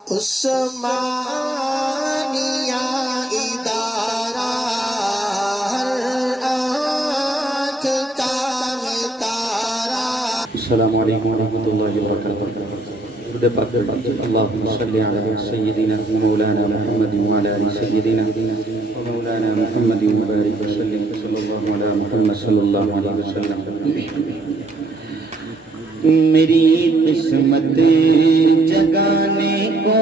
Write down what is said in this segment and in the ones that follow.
عثمانیہ ادارہ ہر آنکھ کا تارا۔ السلام علیکم ورحمۃ اللہ وبرکاتہ۔ درود پاک اللہم صلی علی سیدنا مولانا محمد وعلی آل سیدنا مولانا محمد وبارک وسلم صلی اللہ علی محمد صلی اللہ علیہ وسلم۔ میری قسمت جگانے کو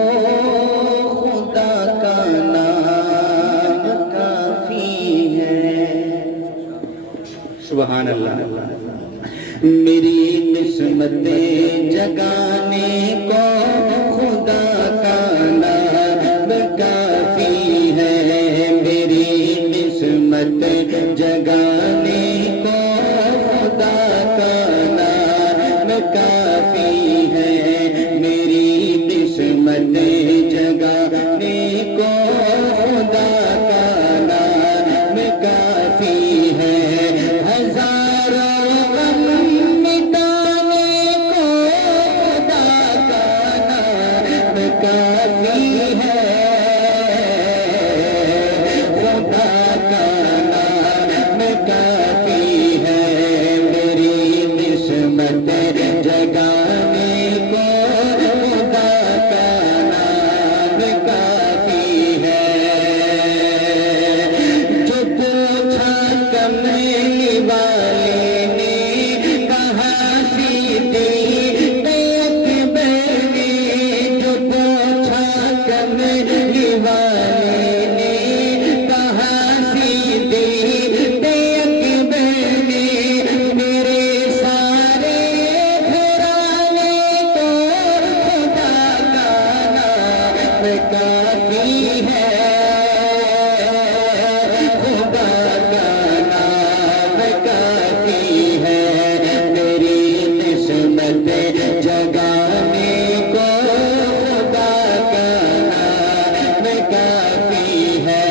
خدا کا نام کافی ہے۔ سبحان اللہ۔ میری قسمت جگانے کو خدا کا نام کافی ہے۔ میری قسمت جگانے کو خدا کا نام کافی ہے۔ میری قسمت جگانے کو خدا کا نام کافی ہے۔ ہزاروں غم مٹانے کو خدا کا نام کافی ہے۔ خدا کا نام کافی ہے۔ میری قسمت جگانے کو خدا کا نام کافی ہے۔ جو پوچھا کملی والے نے کہا صدیق اکبر نے، جو پوچھا کملی والے نے کہا صدیق اکبر نے، میرے سارے گھرانے کو خدا کا نام کافی ہے۔ خدا کا نام کافی ہے۔ میری قسمت جگانے کو خدا کا نام کافی ہے۔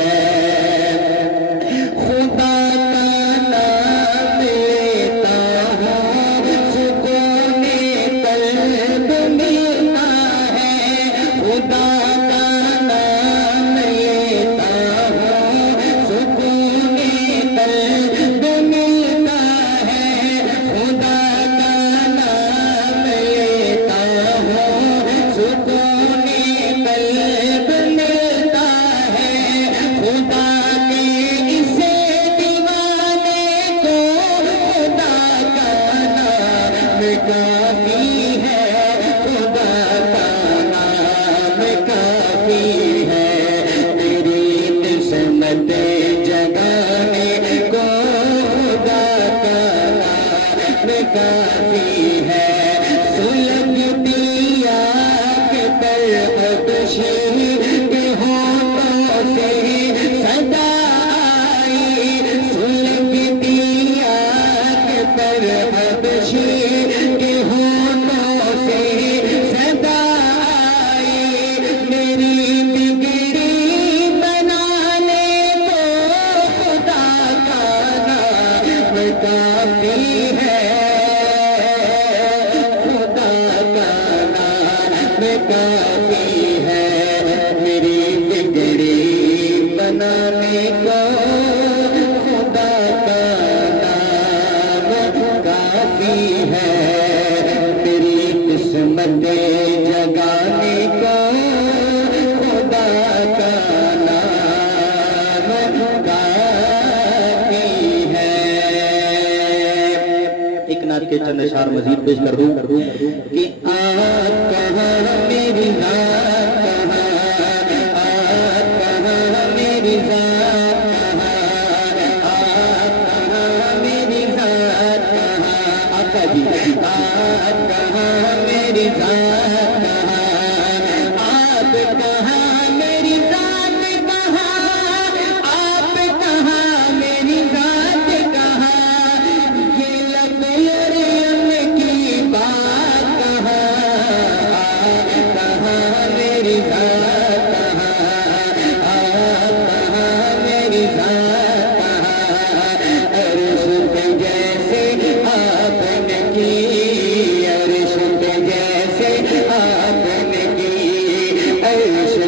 خدا کا نام لیتا ہوں سکون قلب ملتا ہے۔ خدا کا نام لیتا ہوں سکون قلب ملتا ہے۔ خدا کا نام لیتا ہوں سکون قلب ملتا ہے۔ خدا کے اسے دیوانے کو خدا کا نام کافی ہے۔ خدا کا نام کافی ہے۔ میری قسمت جگانے کو خدا کا نام کافی ہے۔ سلگتی آگ پر حبشی کے ہونٹوں سے صدا آئی، سلگتی آگ پر حبشی کے ہونٹوں سے صدا آئی۔ میری بگڑی بنانے کو خدا کا نام کافی ہے۔ خدا کا نام کافی ہے۔ میری بگڑی بنانے کو خدا کا نام کافی ہے۔ میری قسمت جگانے کو خدا کا نام کافی ہے۔ ایک نعت کے چند اشعار مزید پیش کر دوں کہ آپ کہاں میری ذات کہاں، آپ کہاں میری ذات کہاں، آپ کہاں میری ذات کہاں، آقا جی آپ کہاں میری ذات کہاں، آپ کہاں میری ذات کہاں، آپ کہاں میری ذات کہاں، یہ لب مریم کی بات کہاں، آپ کہاں میری ذات کہاں، آپ کہاں میری ذات کہاں، عرش پہ جیسے آپ نے کی، عرش پہ جیسے آپ نے کی، عرش